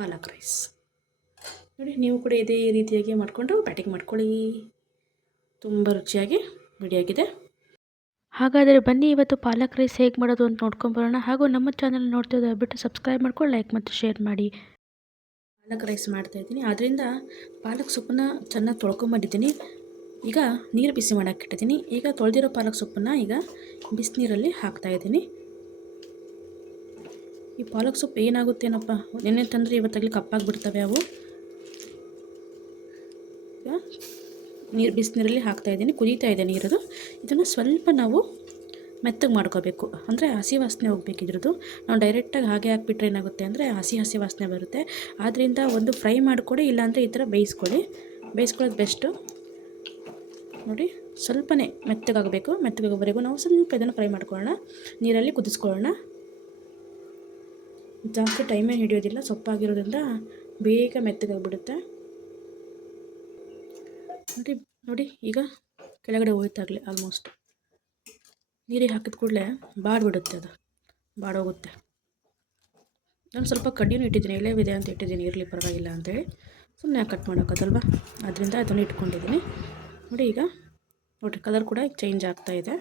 ಪಾಲಕ್ rice. ನೋಡಿ, ನೀವು ಕೂಡ ಇದೇ ರೀತಿಯಾಗಿ ಮಾಡಿಕೊಂಡು ಬ್ಯಾಟಿಂಗ್ ಮಾಡ್ಕೊಳ್ಳಿ. ತುಂಬ ರುಚಿಯಾಗಿ ರೆಡಿಯಾಗಿದೆ. ಹಾಗಾದರೆ ಬನ್ನಿ ಇವತ್ತು ಪಾಲಕ್ ರೈಸ್ ಹೇಗೆ ಮಾಡೋದು ಅಂತ ನೋಡ್ಕೊಂಬರೋಣ. ಹಾಗೂ ನಮ್ಮ ಚಾನಲ್ ನೋಡ್ತಿದ್ದ ಬಿಟ್ಟು ಸಬ್ಸ್ಕ್ರೈಬ್ ಮಾಡ್ಕೊಂಡು ಲೈಕ್ ಮತ್ತು ಶೇರ್ ಮಾಡಿ. ಪಾಲಕ್ ರೈಸ್ ಮಾಡ್ತಾಯಿದ್ದೀನಿ. ಆದ್ದರಿಂದ ಪಾಲಕ್ ಸೊಪ್ಪನ್ನು ಚೆನ್ನಾಗಿ ತೊಳ್ಕೊಂಬಂದಿದ್ದೀನಿ. ಈಗ ನೀರು ಬಿಸಿ ಮಾಡೋಕ್ಕೆ ಇಟ್ಟಿದ್ದೀನಿ. ಈಗ ತೊಳೆದಿರೋ ಪಾಲಕ್ ಸೊಪ್ಪನ್ನು ಈಗ ಬಿಸಿನೀರಲ್ಲಿ ಹಾಕ್ತಾಯಿದ್ದೀನಿ. ಈ ಪಾಲಕ್ ಸೊಪ್ಪು ಏನಾಗುತ್ತೇನಪ್ಪ, ನೆನ್ನೆ ತಂದರೆ ಇವತ್ತಾಗಲಿ ಕಪ್ಪಾಗಿಬಿಡ್ತವೆ ಅವು. ಈಗ ಬಿಸಿನೀರಲ್ಲಿ ಹಾಕ್ತಾಯಿದ್ದೀನಿ, ಕುದೀತಾ ಇದೆ ನೀರದು. ಇದನ್ನು ಸ್ವಲ್ಪ ನಾವು ಮೆತ್ತಗೆ ಮಾಡ್ಕೋಬೇಕು, ಅಂದರೆ ಹಸಿ ವಾಸನೆ ಹೋಗ್ಬೇಕು ಇದ್ರದ್ದು. ನಾವು ಡೈರೆಕ್ಟಾಗಿ ಹಾಗೆ ಹಾಕ್ಬಿಟ್ರೆ ಏನಾಗುತ್ತೆ ಅಂದರೆ ಹಸಿ ವಾಸನೆ ಬರುತ್ತೆ. ಆದ್ದರಿಂದ ಒಂದು ಫ್ರೈ ಮಾಡಿಕೊಡಿ, ಇಲ್ಲಾಂದರೆ ಈ ಥರ ಬೇಯಿಸ್ಕೊಳ್ಳೋದು ಬೆಸ್ಟು. ನೋಡಿ, ಸ್ವಲ್ಪನೇ ಮೆತ್ತಗಾಗಬೇಕು. ಮೆತ್ತಗಾಗೋವರೆಗೂ ನಾವು ಸ್ವಲ್ಪ ಇದನ್ನು ಫ್ರೈ ಮಾಡ್ಕೊಳ್ಳೋಣ, ನೀರಲ್ಲಿ ಕುದಿಸ್ಕೊಳ್ಳೋಣ. ಜಾಸ್ತಿ ಟೈಮೇ ಹಿಡಿಯೋದಿಲ್ಲ, ಸೊಪ್ಪಾಗಿರೋದ್ರಿಂದ ಬೇಗ ಮೆತ್ತಗಾಗ್ಬಿಡುತ್ತೆ. ನೋಡಿ ಈಗ ಕೆಳಗಡೆ ಹೋಯ್ತಾಗಲಿ ಆಲ್ಮೋಸ್ಟ್. ನೀರಿಗೆ ಹಾಕಿದ ಕೂಡಲೇ ಬಾಡಿಬಿಡುತ್ತೆ, ಅದು ಬಾಡೋಗುತ್ತೆ. ನಾನು ಸ್ವಲ್ಪ ಕಡ್ಡಿನೂ ಇಟ್ಟಿದ್ದೀನಿ, ಎಲೆವಿದೆ ಅಂತ ಇಟ್ಟಿದ್ದೀನಿ, ಇರಲಿ ಪರವಾಗಿಲ್ಲ ಅಂತೇಳಿ. ಸುಮ್ಮನೆ ಕಟ್ ಮಾಡೋಕ್ಕದಲ್ವ, ಅದರಿಂದ ಅದನ್ನು ಇಟ್ಕೊಂಡಿದ್ದೀನಿ. ನೋಡಿ, ಈಗ ನೋಡಿರಿ ಕಲರ್ ಕೂಡ ಚೇಂಜ್ ಆಗ್ತಾಯಿದೆ,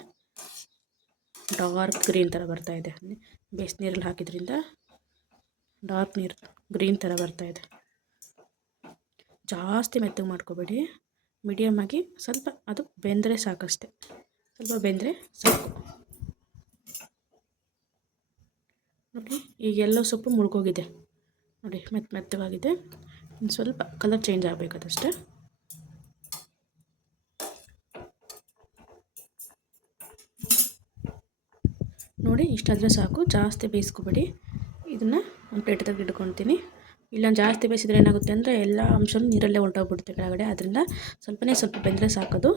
ಡಾರ್ಕ್ ಗ್ರೀನ್ ಥರ ಬರ್ತಾಯಿದೆ. ನೀರಲ್ಲಿ ಹಾಕಿದ್ರಿಂದ ಡಾರ್ಕ್ ಗ್ರೀನ್ ಥರ ಬರ್ತಾಯಿದೆ. ಜಾಸ್ತಿ ಮೆತ್ತಗೆ ಮಾಡ್ಕೋಬೇಡಿ, ಮೀಡಿಯಮಾಗಿ ಸ್ವಲ್ಪ ಅದು ಬೆಂದರೆ ಸಾಕಷ್ಟೆ, ಸ್ವಲ್ಪ ಬೆಂದರೆ ಸಾಕು. ನೋಡಿ, ಈಗ ಎಲ್ಲೋ ಸೊಪ್ಪು ಮುಳುಗೋಗಿದೆ ನೋಡಿ, ಮೆತ್ತಗಾಗಿದೆ. ಇನ್ನು ಸ್ವಲ್ಪ ಕಲರ್ ಚೇಂಜ್ ಆಗಬೇಕದಷ್ಟೇ. ನೋಡಿ, ಇಷ್ಟಾದರೆ ಸಾಕು, ಜಾಸ್ತಿ ಬೇಯಿಸ್ಕೊಬೇಡಿ. ಇದನ್ನು ಒಂದು ಪ್ಲೇಟ್ ತೆಗೆದು ಇಟ್ಕೊತೀನಿ. ಇಲ್ಲ ಜಾಸ್ತಿ ಬೇಯಿಸಿದ್ರೆ ಏನಾಗುತ್ತೆ ಅಂದರೆ ಎಲ್ಲ ಅಂಶನೂ ನೀರಲ್ಲೇ ಹೊಂಟೋಗ್ಬಿಡುತ್ತೆ ಕೆಳಗಡೆ. ಅದರಿಂದ ಸ್ವಲ್ಪ ಬೆಂದರೆ ಸಾಕೋದು.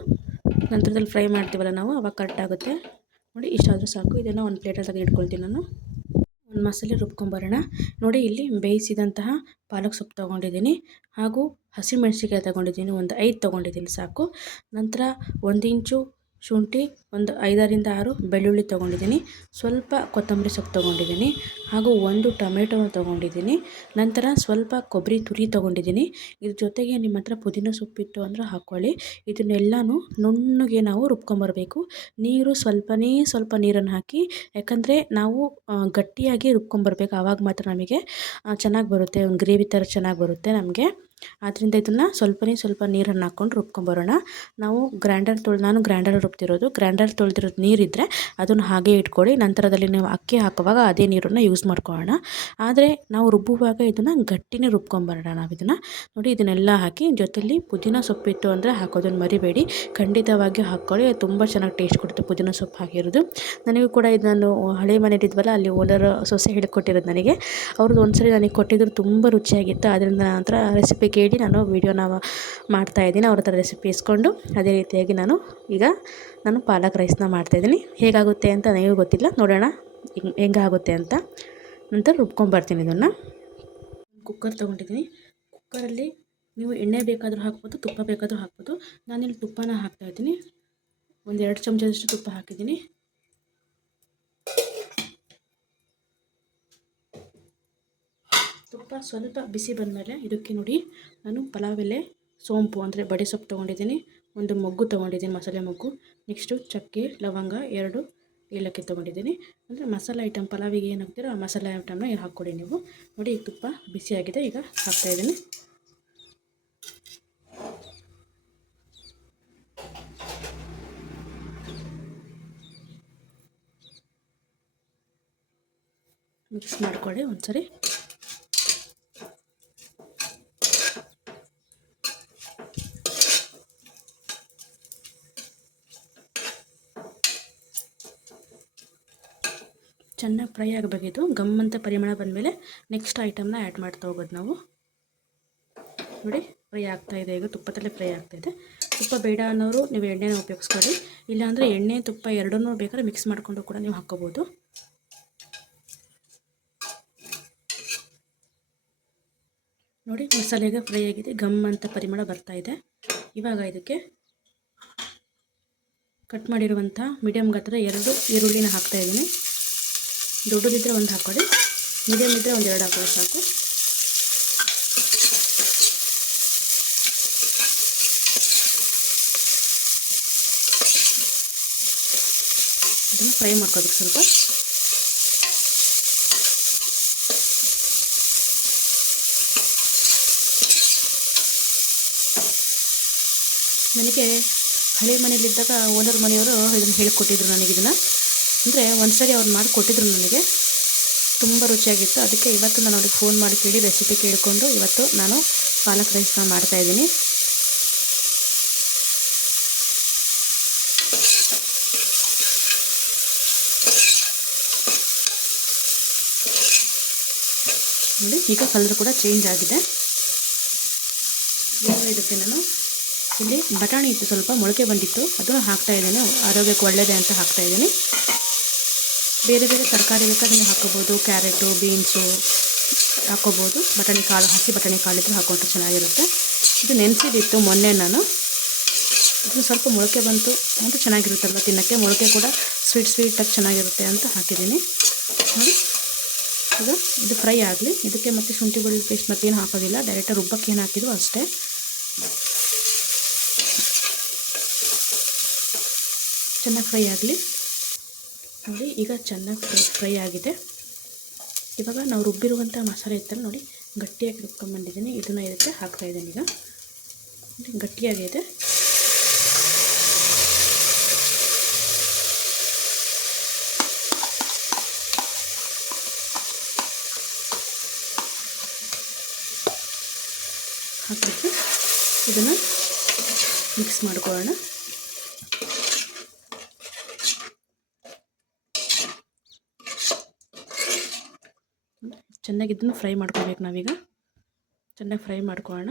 ನಂತರದಲ್ಲಿ ಫ್ರೈ ಮಾಡ್ತೀವಲ್ಲ ನಾವು, ಅವಾಗ ಕರೆಕ್ಟಾಗುತ್ತೆ. ನೋಡಿ, ಇಷ್ಟಾದರೂ ಸಾಕು. ಇದನ್ನು ಒಂದು ಪ್ಲೇಟಲ್ಲಿ ತೆಗೆದು ಇಟ್ಕೊಳ್ತೀನಿ ನಾನು. ಒಂದು ಮಸಾಲೆ ರುಬ್ಕೊಂಬರೋಣ. ನೋಡಿ, ಇಲ್ಲಿ ಬೇಯಿಸಿದಂತಹ ಪಾಲಕ್ ಸೊಪ್ಪು ತೊಗೊಂಡಿದ್ದೀನಿ, ಹಾಗೂ ಹಸಿಮೆಣಸಿಕಾಯಿ ತೊಗೊಂಡಿದ್ದೀನಿ, ಒಂದು 5 ತೊಗೊಂಡಿದ್ದೀನಿ ಸಾಕು. ನಂತರ 1 ಇಂಚು ಶುಂಠಿ, ಒಂದು 5ರಿಂದ 6 ಬೆಳ್ಳುಳ್ಳಿ ತೊಗೊಂಡಿದ್ದೀನಿ, ಸ್ವಲ್ಪ ಕೊತ್ತಂಬರಿ ಸೊಪ್ಪು ತೊಗೊಂಡಿದ್ದೀನಿ, ಹಾಗೂ 1 ಟೊಮೆಟೊನ ತೊಗೊಂಡಿದ್ದೀನಿ. ನಂತರ ಸ್ವಲ್ಪ ಕೊಬ್ಬರಿ ತುರಿ ತೊಗೊಂಡಿದ್ದೀನಿ. ಇದ್ರ ಜೊತೆಗೆ ನಿಮ್ಮ ಹತ್ರ ಪುದೀನ ಸೊಪ್ಪಿತ್ತು ಅಂದರೆ ಹಾಕ್ಕೊಳ್ಳಿ. ಇದನ್ನೆಲ್ಲನೂ ನುಣ್ಣಗೆ ನಾವು ರುಬ್ಕೊಂಬರಬೇಕು. ನೀರು ಸ್ವಲ್ಪ ನೀರನ್ನು ಹಾಕಿ, ಯಾಕಂದರೆ ನಾವು ಗಟ್ಟಿಯಾಗಿ ರುಬ್ಕೊಂಬರ್ಬೇಕು, ಆವಾಗ ಮಾತ್ರ ನಮಗೆ ಚೆನ್ನಾಗಿ ಬರುತ್ತೆ, ಒಂದು ಗ್ರೇವಿ ಥರ ಚೆನ್ನಾಗಿ ಬರುತ್ತೆ ನಮಗೆ. ಆದ್ದರಿಂದ ಇದನ್ನು ಸ್ವಲ್ಪ ನೀರನ್ನು ಹಾಕ್ಕೊಂಡು ರುಬ್ಕೊಂಬರೋಣ. ನಾವು ನಾನು ಗ್ರೈಂಡರ್ ರುಬ್ತಿರೋದು. ಗ್ರೈಂಡರ್ ತೊಳೆದಿರೋದು ನೀರಿದ್ದರೆ ಅದನ್ನು ಹಾಗೆ ಇಟ್ಕೊಳ್ಳಿ. ನಂತರದಲ್ಲಿ ನೀವು ಅಕ್ಕಿ ಹಾಕುವಾಗ ಅದೇ ನೀರನ್ನು ಯೂಸ್ ಮಾಡ್ಕೊಳ್ಳೋಣ. ಆದರೆ ನಾವು ರುಬ್ಬುವಾಗ ಇದನ್ನು ಗಟ್ಟಿನೇ ರುಬ್ಕೊಂಬರೋಣ ನಾವು ಇದನ್ನು. ನೋಡಿ, ಇದನ್ನೆಲ್ಲ ಹಾಕಿ ಜೊತೆಯಲ್ಲಿ ಪುದೀನ ಸೊಪ್ಪಿತ್ತು ಅಂದರೆ ಹಾಕೋದನ್ನು ಮರಿಬೇಡಿ, ಖಂಡಿತವಾಗಿ ಹಾಕ್ಕೊಳ್ಳಿ. ಅದು ತುಂಬ ಚೆನ್ನಾಗಿ ಟೇಸ್ಟ್ ಕೊಡುತ್ತೆ ಪುದೀನ ಸೊಪ್ಪು ಹಾಕಿರೋದು. ನನಗೂ ಕೂಡ ಇದು ನಾನು ಹಳೆ ಮನೇಲಿದ್ವಲ್ಲ, ಅಲ್ಲಿ ಓನರ್ ಸೊಸೆ ಹೇಳಿಕೊಟ್ಟಿರೋದು ನನಗೆ. ಅವ್ರದ್ದು ಒಂದ್ಸರಿ ನನಗೆ ಕೊಟ್ಟಿದ್ರು, ತುಂಬ ರುಚಿಯಾಗಿತ್ತು. ಅದರಿಂದ ನಂತರ ರೆಸಿಪಿ ಕೇಳಿ ನಾನು ವೀಡಿಯೋನ ಮಾಡ್ತಾಯಿದ್ದೀನಿ. ಅವ್ರ ಹತ್ರ ರೆಸಿಪಿ ಇಸ್ಕೊಂಡು ಅದೇ ರೀತಿಯಾಗಿ ನಾನು ಪಾಲಕ್ ರೈಸ್ನ ಮಾಡ್ತಾಯಿದ್ದೀನಿ. ಹೇಗಾಗುತ್ತೆ ಅಂತ ನನಗೂ ಗೊತ್ತಿಲ್ಲ, ನೋಡೋಣ ಹೆಂಗಾಗುತ್ತೆ ಅಂತ. ನಂತರ ರುಬ್ಕೊಂಬರ್ತೀನಿ ಇದನ್ನು. ಕುಕ್ಕರ್ ತೊಗೊಂಡಿದ್ದೀನಿ. ಕುಕ್ಕರಲ್ಲಿ ನೀವು ಎಣ್ಣೆ ಬೇಕಾದರೂ ಹಾಕ್ಬೋದು, ತುಪ್ಪ ಬೇಕಾದರೂ ಹಾಕ್ಬೋದು. ನಾನಿಲ್ಲಿ ತುಪ್ಪನ ಹಾಕ್ತಾಯಿದ್ದೀನಿ. ಒಂದು 2 ಚಮಚದಷ್ಟು ತುಪ್ಪ ಹಾಕಿದ್ದೀನಿ. ತುಪ್ಪ ಸ್ವಲ್ಪ ಬಿಸಿ ಬಂದಮೇಲೆ ಇದಕ್ಕೆ ನೋಡಿ, ನಾನು ಪಲಾವ್ ಎಲೆ, ಸೋಂಪು ಅಂದರೆ ಬಡೆ ಸೊಪ್ಪು ತೊಗೊಂಡಿದ್ದೀನಿ, ಒಂದು ಮೊಗ್ಗು ತೊಗೊಂಡಿದ್ದೀನಿ, ಮಸಾಲೆ ಮೊಗ್ಗು. ನೆಕ್ಸ್ಟು ಚಕ್ಕೆ, ಲವಂಗ, 2 ಏಲಕ್ಕಿ ತೊಗೊಂಡಿದ್ದೀನಿ. ಅಂದರೆ ಮಸಾಲೆ ಐಟಮ್ ಪಲಾವಿಗೆ ಏನು ಹಾಕ್ತೀರೋ ಆ ಮಸಾಲೆ ಐಟಮ್ನ ಹಾಕ್ಕೊಡಿ ನೀವು. ನೋಡಿ, ಈಗ ತುಪ್ಪ ಬಿಸಿಯಾಗಿದೆ, ಈಗ ಹಾಕ್ತಾಯಿದ್ದೀನಿ. ಮಿಕ್ಸ್ ಮಾಡಿಕೊಳ್ಳಿ ಒಂದ್ಸರಿ. ಚೆನ್ನಾಗಿ ಫ್ರೈ ಆಗಬೇಕಿತ್ತು. ಗಮ್ಮಂತ ಪರಿಮಳ ಬಂದಮೇಲೆ ನೆಕ್ಸ್ಟ್ ಐಟಮ್ನ ಆ್ಯಡ್ ಮಾಡ್ತಾ ಹೋಗೋದು ನಾವು. ನೋಡಿ, ಫ್ರೈ ಆಗ್ತಾಯಿದೆ, ಈಗ ತುಪ್ಪದಲ್ಲೇ ಫ್ರೈ ಆಗ್ತಾಯಿದೆ. ತುಪ್ಪ ಬೇಡ ಅನ್ನೋರು ನೀವು ಎಣ್ಣೆನ ಉಪಯೋಗಿಸ್ಕೊಳ್ಳಿ, ಇಲ್ಲಾಂದರೆ ಎಣ್ಣೆ ತುಪ್ಪ ಎರಡನ್ನೂ ಬೇಕಾದ್ರೆ ಮಿಕ್ಸ್ ಮಾಡಿಕೊಂಡು ಕೂಡ ನೀವು ಹಾಕ್ಕೋಬೋದು. ನೋಡಿ, ಮಸಾಲೆಗೆ ಫ್ರೈ ಆಗಿದೆ, ಗಮ್ಮಂತ ಪರಿಮಳ ಬರ್ತಾಯಿದೆ. ಇವಾಗ ಇದಕ್ಕೆ ಕಟ್ ಮಾಡಿರುವಂಥ ಮೀಡಿಯಮ್ ಗಾತ್ರದ 2 ಈರುಳ್ಳಿನ ಹಾಕ್ತಾಯಿದ್ದೀನಿ. ದೊಡ್ಡದಿದ್ದರೆ 1 ಹಾಕ್ಕೊಳ್ಳಿ, ಮೀಡಿಯಮ್ ಇದ್ದರೆ 1-2 ಹಾಕೊಳ್ಳಿ ಸಾಕು. ಇದನ್ನು ಫ್ರೈ ಮಾಡ್ಕೋಬೇಕು ಸ್ವಲ್ಪ. ನನಗೆ ಹಳೆ ಮನೇಲಿದ್ದಾಗ ಓನರ್ ಮನೆಯವರು ಇದನ್ನು ಹೇಳಿಕೊಟ್ಟಿದ್ರು ನನಗಿದನ್ನು. ಅಂದರೆ ಒಂದು ಸರಿ ಅವ್ರು ಮಾಡಿಕೊಟ್ಟಿದ್ರು ನನಗೆ, ತುಂಬ ರುಚಿಯಾಗಿತ್ತು. ಅದಕ್ಕೆ ಇವತ್ತು ನಾನು ಅವ್ರಿಗೆ ಫೋನ್ ಮಾಡಿ ಕೇಳಿ ರೆಸಿಪಿ ಕೇಳಿಕೊಂಡು ಇವತ್ತು ನಾನು ಪಾಲಕ್ ರೈಸ್ನ ಮಾಡ್ತಾಯಿದ್ದೀನಿ. ನೋಡಿ ಈಗ ಕಲರ್ ಕೂಡ ಚೇಂಜ್ ಆಗಿದೆ. ಇದಕ್ಕೆ ನಾನು ಇಲ್ಲಿ ಬಟಾಣಿ ಇತ್ತು, ಸ್ವಲ್ಪ ಮೊಳಕೆ ಬಂದಿತ್ತು, ಅದನ್ನು ಹಾಕ್ತಾಯಿದ್ದೀನಿ. ಆರೋಗ್ಯಕ್ಕೆ ಒಳ್ಳೆಯದೇ ಅಂತ ಹಾಕ್ತಾಯಿದ್ದೀನಿ. ಬೇರೆ ಬೇರೆ ತರಕಾರಿ ಬೇಕಾದ್ರೆ ನೀವು ಹಾಕ್ಕೋಬೋದು, ಕ್ಯಾರೆಟು, ಬೀನ್ಸು ಹಾಕ್ಕೋಬೋದು. ಬಟಾಣಿ ಕಾಳು, ಹಸಿ ಬಟಾಣಿ ಕಾಳಿದ್ರೆ ಹಾಕ್ಕೊಂಡ್ರೆ ಚೆನ್ನಾಗಿರುತ್ತೆ. ಇದು ನೆನೆಸಿದಿತ್ತು ಮೊನ್ನೆ ನಾನು. ಇದು ಸ್ವಲ್ಪ ಮೊಳಕೆ ಬಂತು ಅಂತ ಚೆನ್ನಾಗಿರುತ್ತಲ್ವ ತಿನ್ನೋಕ್ಕೆ. ಮೊಳಕೆ ಕೂಡ ಸ್ವೀಟಾಗಿ ಚೆನ್ನಾಗಿರುತ್ತೆ ಅಂತ ಹಾಕಿದ್ದೀನಿ. ನೋಡಿ ಈಗ ಇದು ಫ್ರೈ ಆಗಲಿ. ಇದಕ್ಕೆ ಮತ್ತು ಶುಂಠಿ ಬೆಳ್ಳುಳ್ಳಿ ಪೇಸ್ಟ್ ಮತ್ತೇನು ಹಾಕೋದಿಲ್ಲ, ಡೈರೆಕ್ಟಾಗಿ ರುಬ್ಬಕ್ಕೆ ಏನು ಹಾಕಿದ್ರು ಅಷ್ಟೇ. ಚೆನ್ನಾಗಿ ಫ್ರೈ ಆಗಲಿ. ನೋಡಿ ಈಗ ಚೆನ್ನಾಗಿ ಫ್ರೈ ಆಗಿದೆ. ಇವಾಗ ನಾವು ರುಬ್ಬಿರುವಂಥ ಮಸಾಲೆ ಇತ್ತಲ್ಲ ನೋಡಿ, ಗಟ್ಟಿಯಾಗಿ ರುಬ್ಕೊಂಡ್ಬಂದಿದ್ದೀನಿ. ಇದನ್ನು ಇದಕ್ಕೆ ಹಾಕ್ತಾಯಿದ್ದೀನಿ. ಈಗ ಗಟ್ಟಿಯಾಗಿದೆ. ಹಾಕಿಬಿಟ್ಟು ಇದನ್ನು ಮಿಕ್ಸ್ ಮಾಡ್ಕೊಳ್ಳೋಣ. ಚೆನ್ನಾಗಿ ಇದನ್ನು ಫ್ರೈ ಮಾಡ್ಕೋಬೇಕು ನಾವೀಗ. ಚೆನ್ನಾಗಿ ಫ್ರೈ ಮಾಡ್ಕೊಳ್ಳೋಣ.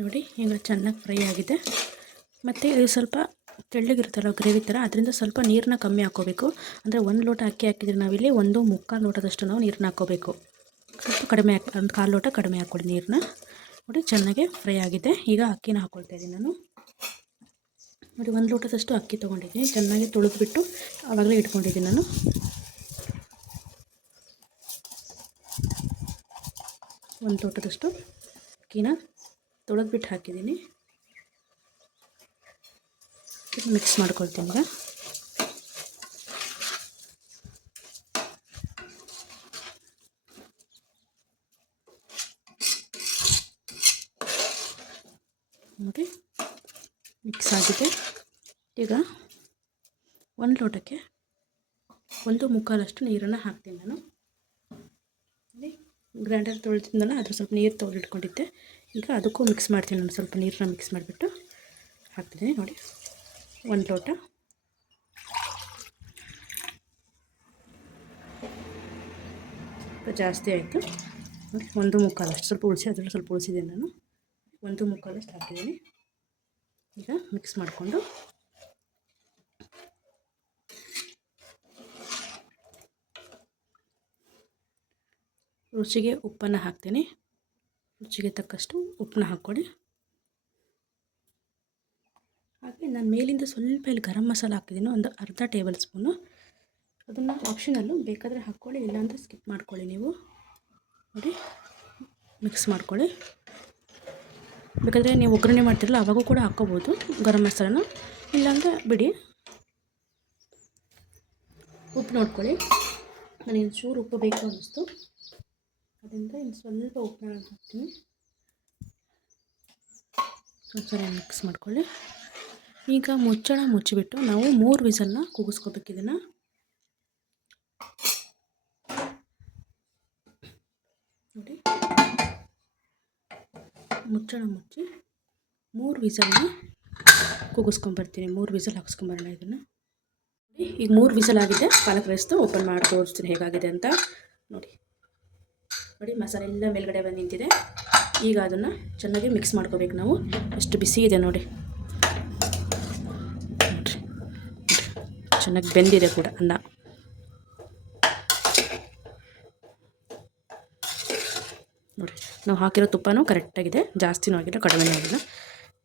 ನೋಡಿ ಈಗ ಚೆನ್ನಾಗಿ ಫ್ರೈ ಆಗಿದೆ. ಮತ್ತು ಇದು ಸ್ವಲ್ಪ ತೆಳ್ಳಗಿರುತ್ತಲ್ಲ ಗ್ರೇವಿ ಥರ, ಅದರಿಂದ ಸ್ವಲ್ಪ ನೀರನ್ನ ಕಮ್ಮಿ ಹಾಕ್ಕೋಬೇಕು. ಅಂದರೆ 1 ಲೋಟ ಅಕ್ಕಿ ಹಾಕಿದರೆ ನಾವಿಲ್ಲಿ 1.25 ಲೋಟದಷ್ಟು ನಾವು ನೀರನ್ನ ಹಾಕ್ಕೋಬೇಕು. ಸ್ವಲ್ಪ ಕಡಿಮೆ ಒಂದು 1/4 ಲೋಟ ಕಡಿಮೆ ಹಾಕ್ಕೊಳ್ಳಿ ನೀರನ್ನ. ನೋಡಿ ಚೆನ್ನಾಗಿ ಫ್ರೈ ಆಗಿದೆ. ಈಗ ಅಕ್ಕಿನ ಹಾಕ್ಕೊಳ್ತಾ ಇದ್ದೀನಿ ನಾನು. ನೋಡಿ 1 ಲೋಟದಷ್ಟು ಅಕ್ಕಿ ತೊಗೊಂಡಿದ್ದೀನಿ. ಚೆನ್ನಾಗಿ ತೊಳೆದ್ಬಿಟ್ಟು ಆವಾಗಲೇ ಇಟ್ಕೊಂಡಿದ್ದೀನಿ ನಾನು. ಒಂದು ಲೋಟದಷ್ಟು ಅಕ್ಕಿನ ತೊಳೆದ್ಬಿಟ್ಟು ಹಾಕಿದ್ದೀನಿ. ಮಿಕ್ಸ್ ಮಾಡ್ಕೊಳ್ತೀನಿ ಈಗ. ನೋಡಿ ಮಿಕ್ಸ್ ಆಗಿದೆ. ಈಗ 1 ಲೋಟಕ್ಕೆ 1.25 ನೀರನ್ನು ಹಾಕ್ತೀನಿ ನಾನು. ಗ್ರೈಂಡರ್ ತೊಳೆದಿದ್ದಲ್ಲ, ಅದ್ರ ಸ್ವಲ್ಪ ನೀರು ತೊಳೆದಿಟ್ಕೊಂಡಿದ್ದೆ. ಈಗ ಅದಕ್ಕೂ ಮಿಕ್ಸ್ ಮಾಡ್ತೀನಿ ನಾನು. ಸ್ವಲ್ಪ ನೀರನ್ನ ಮಿಕ್ಸ್ ಮಾಡಿಬಿಟ್ಟು ಹಾಕ್ತಿದ್ದೀನಿ. ನೋಡಿ 1 ಲೋಟ. ಸ್ವಲ್ಪ ಜಾಸ್ತಿ ಆಯಿತು. ನೋಡಿ 1.25 ಸ್ವಲ್ಪ ಉಳಿಸಿ, ಅದರಲ್ಲಿ ಸ್ವಲ್ಪ ಉಳಿಸಿದ್ದೀನಿ ನಾನು. 1.25 ಹಾಕಿದ್ದೀನಿ. ಈಗ ಮಿಕ್ಸ್ ಮಾಡಿಕೊಂಡು ರುಚಿಗೆ ಉಪ್ಪನ್ನು ಹಾಕ್ತೀನಿ. ರುಚಿಗೆ ತಕ್ಕಷ್ಟು ಉಪ್ಪನ್ನ ಹಾಕ್ಕೊಳ್ಳಿ. ಹಾಗೆ ನಾನು ಮೇಲಿಂದ ಸ್ವಲ್ಪ ಇಲ್ಲಿ ಗರಂ ಮಸಾಲ ಹಾಕಿದ್ದೀನಿ, ಒಂದು ಅರ್ಧ ಟೇಬಲ್ ಸ್ಪೂನು. ಅದನ್ನು ಆಪ್ಷನಲ್ಲು, ಬೇಕಾದರೆ ಹಾಕ್ಕೊಳ್ಳಿ, ಇಲ್ಲಾಂದರೆ ಸ್ಕಿಪ್ ಮಾಡ್ಕೊಳ್ಳಿ ನೀವು. ನೋಡಿ ಮಿಕ್ಸ್ ಮಾಡ್ಕೊಳ್ಳಿ. ಬೇಕಾದರೆ ನೀವು ಒಗ್ಗರಣೆ ಮಾಡ್ತಿರಲ್ಲ ಆವಾಗೂ ಕೂಡ ಹಾಕ್ಕೋಬೋದು ಗರಂ ಮಸಾಲನ, ಇಲ್ಲಾಂದರೆ ಬಿಡಿ. ಉಪ್ಪು ನೋಡ್ಕೊಳ್ಳಿ. ನನಗೆ ಚೂರು ಉಪ್ಪು ಬೇಕು ಅನ್ನಿಸ್ತು, ಅದರಿಂದ ಇನ್ನು ಸ್ವಲ್ಪ ಉಪ್ಪನ್ನ ಹಾಕ್ತೀನಿ. ಒಂದ್ಸಲ ಮಿಕ್ಸ್ ಮಾಡ್ಕೊಳ್ಳಿ. ಈಗ ಮುಚ್ಚಳ ಮುಚ್ಚಿಬಿಟ್ಟು ನಾವು 3 ವಿಸಲ್ನ ಕೂಗಿಸ್ಕೋಬೇಕು. ಇದನ್ನು ನೋಡಿ, ಮುಚ್ಚಳ ಮುಚ್ಚಿ 3 ವಿಸಲ್ನ ಕೂಗಿಸ್ಕೊಂಬರ್ತೀನಿ. 3 ವಿಸಲ್ ಹಾಕ್ಸ್ಕೊಂಬರೋಣ ಇದನ್ನು. ಈಗ 3 ವಿಸಲ್ ಆಗಿದೆ. ಪಾಲಕ್ ರೈಸ್ದು ಓಪನ್ ಮಾಡಿ ತೋರಿಸ್ತೀನಿ ಹೇಗಾಗಿದೆ ಅಂತ. ನೋಡಿ ನೋಡಿ ಮಸಾಲೆ ಎಲ್ಲ ಮೇಲ್ಗಡೆ ಬಂದು ನಿಂತಿದೆ. ಈಗ ಅದನ್ನು ಚೆನ್ನಾಗಿ ಮಿಕ್ಸ್ ಮಾಡ್ಕೋಬೇಕು ನಾವು. ಎಷ್ಟು ಬಿಸಿ ಇದೆ ನೋಡಿ. ನೋಡಿರಿ ಚೆನ್ನಾಗಿ ಬೆಂದಿದೆ ಕೂಡ ಅನ್ನ. ನೋಡಿ ನಾವು ಹಾಕಿರೋ ತುಪ್ಪನೂ ಕರೆಕ್ಟಾಗಿದೆ, ಜಾಸ್ತಿನೂ ಆಗಿಲ್ಲ ಕಡಿಮೆನೂ ಆಗಿಲ್ಲ,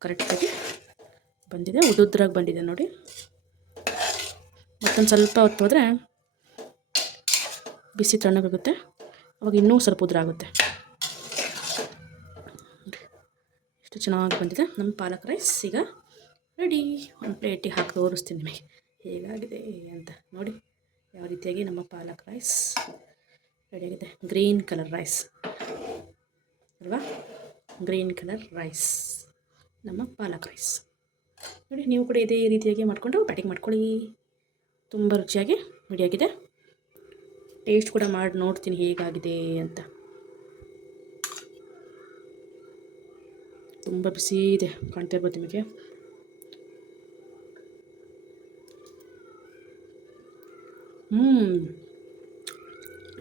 ಕರೆಕ್ಟಾಗಿ ಬಂದಿದೆ. ಉದ್ದುದ್ರಾಗಿ ಬಂದಿದೆ ನೋಡಿ. ಮತ್ತೊಂದು ಸ್ವಲ್ಪ ಹೊತ್ತು ಹೋದರೆ ಬಿಸಿ ತಣ್ಣಗಾಗುತ್ತೆ, ಅವಾಗ ಇನ್ನೂ ಸ್ವಲ್ಪ ಉದುರಾಗುತ್ತೆ. ಎಷ್ಟು ಚೆನ್ನಾಗಿ ಬಂದಿದೆ ನಮ್ಮ ಪಾಲಕ್ ರೈಸ್. ಈಗ ರೆಡಿ. ಒಂದು ಪ್ಲೇಟಿಗೆ ಹಾಕಿ ತೋರಿಸ್ತೀನಿ ನಿಮಗೆ ಹೇಗಾಗಿದೆ ಅಂತ ನೋಡಿ. ಯಾವ ರೀತಿಯಾಗಿ ನಮ್ಮ ಪಾಲಕ್ ರೈಸ್ ರೆಡಿಯಾಗಿದೆ. ಗ್ರೀನ್ ಕಲರ್ ರೈಸ್ ಅಲ್ವಾ, ಗ್ರೀನ್ ಕಲರ್ ರೈಸ್ ನಮ್ಮ ಪಾಲಕ್ ರೈಸ್ ನೋಡಿ. ನೀವು ಕೂಡ ಇದೇ ರೀತಿಯಾಗಿ ಮಾಡಿಕೊಂಡು ಬ್ಯಾಟಿಂಗ್ ಮಾಡ್ಕೊಳ್ಳಿ. ತುಂಬ ರುಚಿಯಾಗಿ ರೆಡಿಯಾಗಿದೆ. ಟೇಸ್ಟ್ ಕೂಡ ಮಾಡಿ ನೋಡ್ತೀನಿ ಹೇಗಾಗಿದೆ ಅಂತ. ತುಂಬ ಬಿಸಿ ಇದೆ, ಕಾಣ್ತಾ ಇರ್ಬೋದು ನಿಮಗೆ.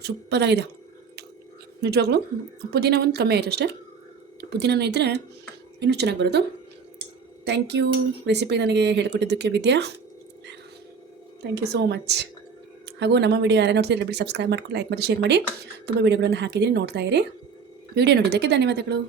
ಸೂಪರಾಗಿದೆ ನಿಜವಾಗ್ಲೂ. ಪುದೀನ ಒಂದು ಕಮ್ಮಿ ಆಯಿತು ಅಷ್ಟೇ. ಪುದೀನನೂ ಇದ್ದರೆ ಇನ್ನೂ ಚೆನ್ನಾಗಿ ಬರೋದು. ಥ್ಯಾಂಕ್ ಯು ರೆಸಿಪಿ ನನಗೆ ಹೇಳಿಕೊಟ್ಟಿದ್ದಕ್ಕೆ Vidya. Thank you so much. ಹಾಗೂ ನಮ್ಮ ವಿಡಿಯೋ ಯಾರು ನೋಡ್ತಿದ್ರೆ ಬಿಟ್ಟು ಸಬ್ಸ್ಕ್ರೈಬ್ ಮಾಡ್ಕೊಂಡು ಲೈಕ್ ಮತ್ತು ಶೇರ್ ಮಾಡಿ. ತುಂಬ ವೀಡಿಯೋಗಳನ್ನು ಹಾಕಿದ್ದೀನಿ, ನೋಡ್ತಾ ಇರಿ. ವಿಡಿಯೋ ನೋಡಿದ್ದಕ್ಕೆ ಧನ್ಯವಾದಗಳು.